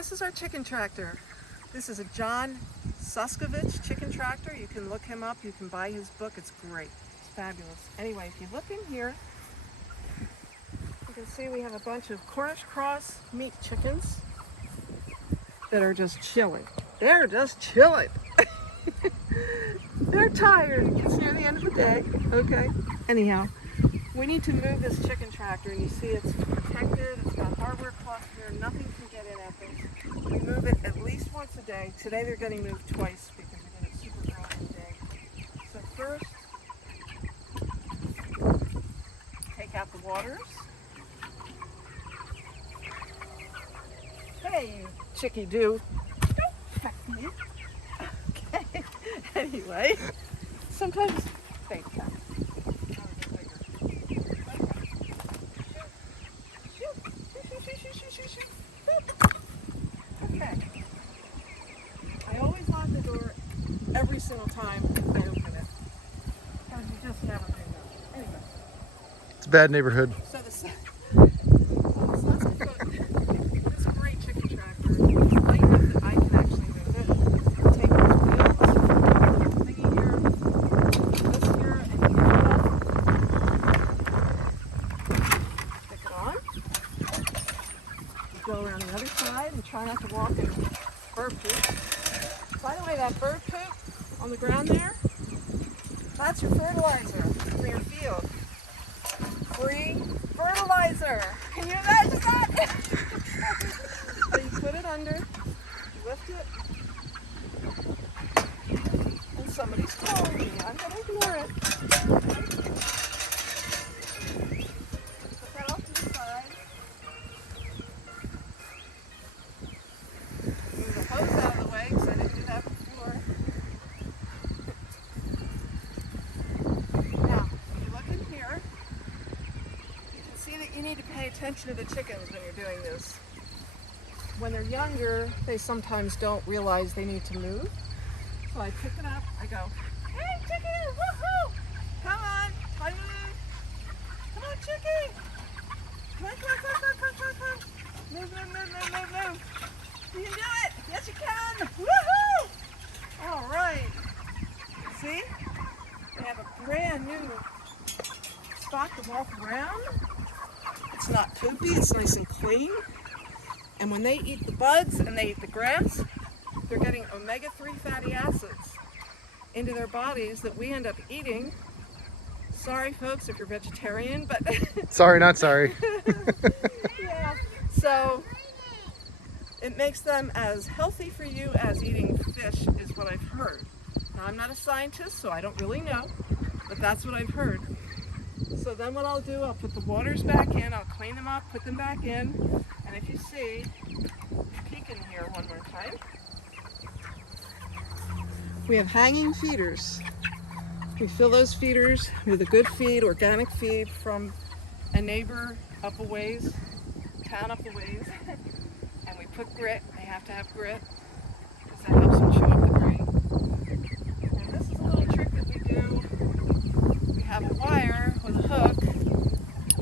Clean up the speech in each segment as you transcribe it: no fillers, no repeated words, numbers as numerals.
this is our chicken tractor. This is a John Suscovich chicken tractor. You can look him up. You can buy his book. It's great. It's fabulous. Anyway, if you look in here, you can see we have a bunch of Cornish cross meat chickens that are just chilling. They're just chilling. They're tired. It's near the end of the day. Okay. Anyhow, we need to move this chicken tractor, and you see it's protected. It's got hardware cloth here. Nothing can get in at this. We move it at least once a day. Today they're getting moved twice because we did it super early in the day. So first, take out the waters. Hey, you chickie do. Don't affect me. Okay. Anyway, sometimes thank you. Okay. I always lock the door every single time I open it, because you just never do that. Anyway. It's a bad neighborhood. So this is a great chicken tractor. I can actually move it. Take those wheels, thingy here, this here, and you stick it on. You go around the other side and try not to walk in bird poop. By the way, that bird poop on the ground there, that's your fertilizer for your field. Free fertilizer. Can you imagine that? So you put it under, you lift it, and somebody's calling me. I'm going to ignore it. Put that off to the side. Move the hose out of the way because I didn't do that before. Now, if you look in here, see that you need to pay attention to the chickens when you're doing this. When they're younger, they sometimes don't realize they need to move. So I pick it up, I go, hey chicken, woohoo! Come on, time to move. Come on chicken! Come on, come on, come on, come on, come on, come on. Move, move, move, move, move, move. You can do it! Yes you can! Woohoo! All right. See? They have a brand new spot to walk around. It's not poopy, it's nice and clean. And when they eat the buds and they eat the grass, they're getting omega-3 fatty acids into their bodies that we end up eating. Sorry folks if you're vegetarian, but... Sorry, not sorry. Yeah. So it makes them as healthy for you as eating fish is what I've heard. Now I'm not a scientist, so I don't really know, but that's what I've heard. So then what I'll do, I'll put the waters back in, I'll clean them up, put them back in, and if you see, peek in here one more time. We have hanging feeders. We fill those feeders with a good feed, organic feed from a neighbor up a ways, town up a ways, and we put grit. They have to have grit, because that helps them chew up the grain. And this is a little trick that we do. We have a wire with a hook,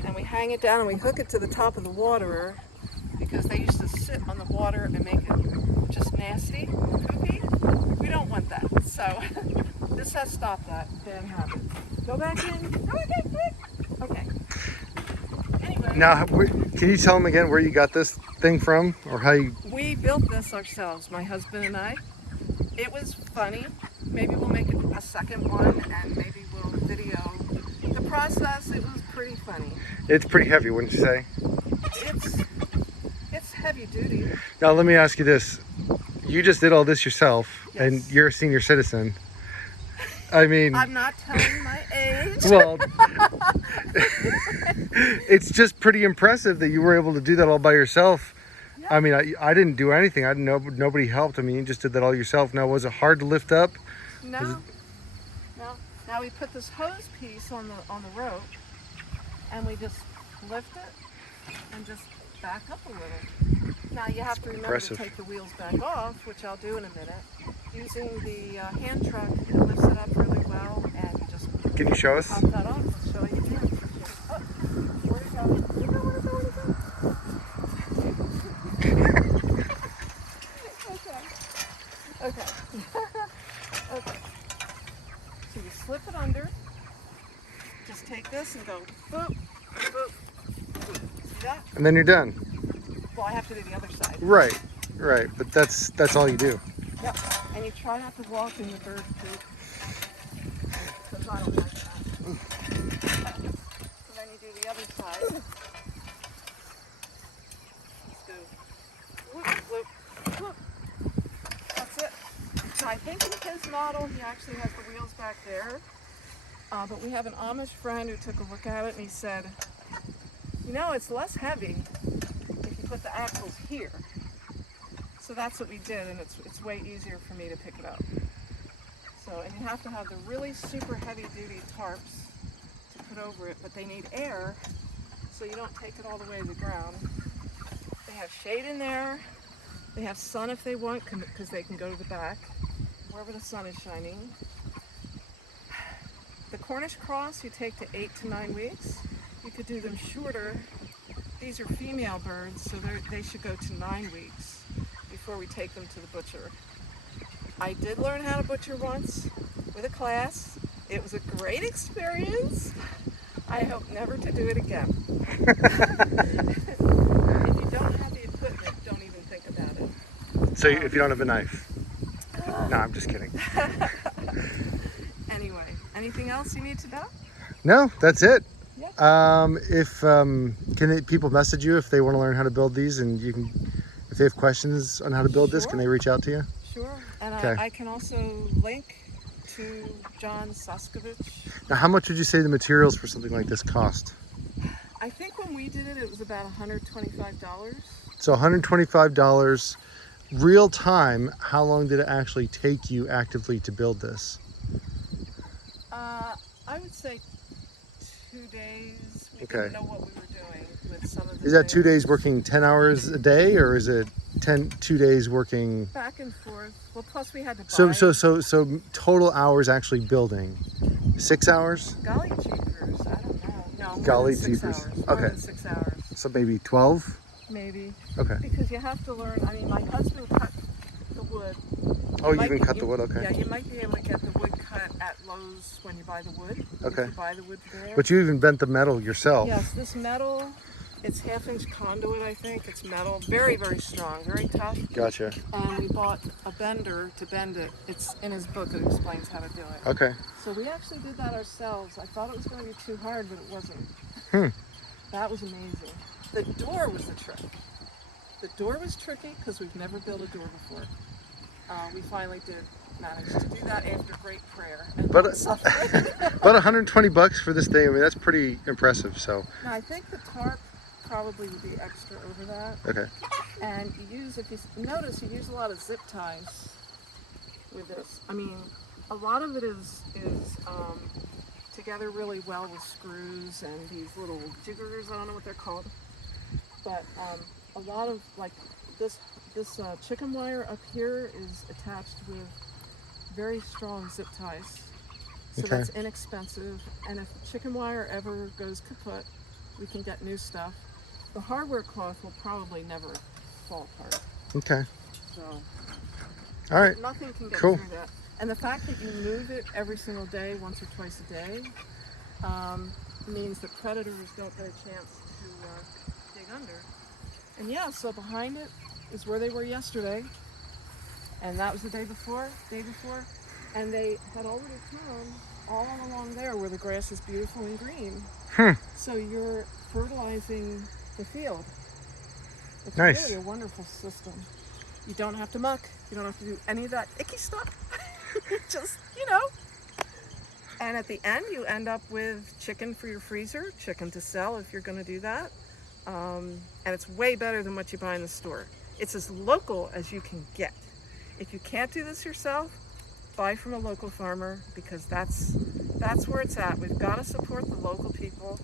and we hang it down and we hook it to the top of the waterer, because they used to sit on the water and make it just nasty, poopy. We don't want that. So this has stopped that bad habit. Go back in. Go back in, quick. Okay. Anyway. Now, can you tell them again where you got this thing from, or how you... We built this ourselves, my husband and I. It was funny. Maybe we'll make a second one, and maybe we'll video the process. It was pretty funny. It's pretty heavy, wouldn't you say? It's heavy duty. Now, let me ask you this. You just did all this yourself, Yes. and you're a senior citizen. I mean... I'm not telling my age. Well, it's just pretty impressive that you were able to do that all by yourself. Yeah. I mean, I didn't do anything. I didn't know, nobody helped. I mean, you just did that all yourself. Now, was it hard to lift up? No. No. Now we put this hose piece on the rope, and we just lift it and just back up a little. Now you have to remember impressive. to take the wheels back off, which I'll do in a minute, using the hand truck. It lifts it up really well, and you just Can you show us? pop that off. I'll show you again. Oh, where'd it go? Where'd it go? Where'd it go? Where'd it go? like this and go boop, boop, boop. See that? And then you're done. Well, I have to do the other side. Right, right. But that's all you do. Yep. And you try not to walk in the bird poop. Because I don't like that. So then you do the other side. Let's go. Whoop, whoop, whoop. That's it. So I think in his model, he actually has the wheels back there. But we have an Amish friend who took a look at it and he said, you know, it's less heavy if you put the axles here. So that's what we did, and it's way easier for me to pick it up. So, and you have to have the really super heavy duty tarps to put over it, but they need air so you don't take it all the way to the ground. They have shade in there. They have sun if they want, because they can go to the back, wherever the sun is shining. The Cornish cross you take to 8 to 9 weeks. You could do them shorter. These are female birds, so they should go to 9 weeks before we take them to the butcher. I did learn how to butcher once with a class. It was a great experience. I hope never to do it again. If you don't have the equipment, don't even think about it. So if you don't have a knife. No, I'm just kidding. Anyway, anything else you need to know? No, that's it. Yeah. People message you if they want to learn how to build these, and if they have questions on how to build this, can they reach out to you? Sure. And Okay. I can also link to John Suscovich. Now, how much would you say the materials for something like this cost? I think when we did it, it was about $125. So $125 real time. How long did it actually take you actively to build this? I would say 2 days. We Okay. didn't know what we were doing with some of the Is that 2 things. days working 10 hours a day, or is it 2 days working? Back and forth. Well, plus we had to buy. So total hours actually building 6 hours? Golly jeepers, I don't know. No, more Golly than 6 jeepers. hours. More Okay. than 6 hours, So maybe 12? maybe. Okay. Because you have to learn. I mean, my husband cut the wood. Oh, you might even be- cut the wood, okay. Yeah, you might be able to get the wood cut at Lowe's when you buy the wood. Okay. If you buy the wood there. But you even bent the metal yourself. Yes, this metal, it's 1/2-inch conduit, I think. It's metal, very, very strong, very tough. Gotcha. And we bought a bender to bend it. It's in his book, it explains how to do it. Okay. So we actually did that ourselves. I thought it was going to be too hard, but it wasn't. That was amazing. The door was the trick. The door was tricky because we've never built a door before. We finally did manage to do that after great prayer and But- suffering. About $120 for this thing. I mean, that's pretty impressive. So, Now, I think the tarp probably would be extra over that. okay. And you use, if you notice, you use a lot of zip ties with this. I mean, a lot of it is together really well with screws and these little jiggers. I don't know what they're called, but a lot of like this chicken wire up here is attached with very strong zip ties. So Okay. that's inexpensive. And if chicken wire ever goes kaput, we can get new stuff. The hardware cloth will probably never fall apart. Okay. So All right. nothing can get Cool. through that. And the fact that you move it every single day, once or twice a day, means that predators don't get a chance to dig under. And yeah, so behind it is where they were yesterday. And that was the day before. And they had already come all along there where the grass is beautiful and green. So you're fertilizing the field. It's Nice. really a wonderful system. You don't have to muck. You don't have to do any of that icky stuff. Just, And at the end, you end up with chicken for your freezer, chicken to sell if you're going to do that. And it's way better than what you buy in the store. It's as local as you can get. If you can't do this yourself, buy from a local farmer, because that's where it's at. We've got to support the local people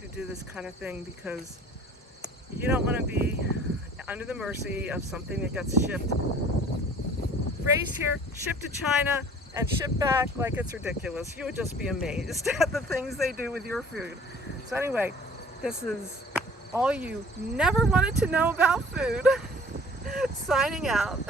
who do this kind of thing, because you don't want to be under the mercy of something that gets shipped, raised here, shipped to China, and shipped back like it's ridiculous. You would just be amazed at the things they do with your food. So anyway, this is all you never wanted to know about food. Signing out.